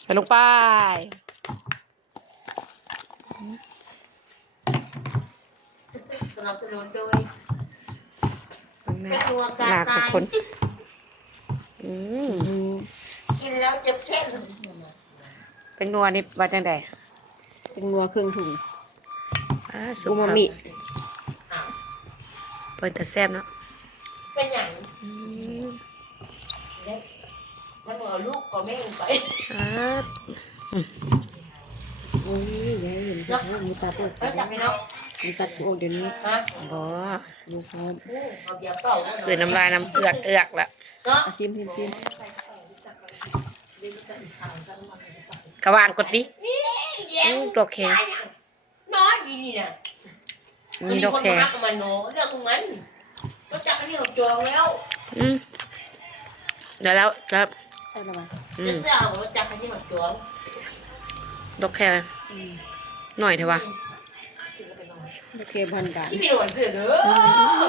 ใส่ลงไปสนับสนุนโดยเป็นตัวการ หนาของ ตาย คนกินแล้วเจ็บเส้น เป็นนัวนี่ว่าจังได เป็นงัวครึ่งถุง สุ อู ก มามิ เปิดแต่แซ่บเนาะ เป็นอย่างแล้วเอาลูกก็แม่ไป โอ้ยยายเห็นเขามีตัดออก แล้วจับไปเนาะ มีตัดออกเดี๋ยวนี้ ฮะ บ่ ดูเขา เอาเบียร์เปล่า คือน้ำลายน้ำเอือกแล้ว เนาะ อาซิมซิม กระวางกดดิ แย่ง ดอกแคร์ น้อยดีนี่น่ะ นี่ดอกแค มีคน ร์ มารักมันเนาะเรื่องของมันก็จับอันนี้เราจองแล้ว เดี๋ยวแล้วครับ ใช่แล้วมั้ย เรื่องเอาเราจับอันนี้เราจอง ดอกแคร์หน่อยเถอะวะ โอเคพันกัน ที่ไม่โดนเสือเด้อ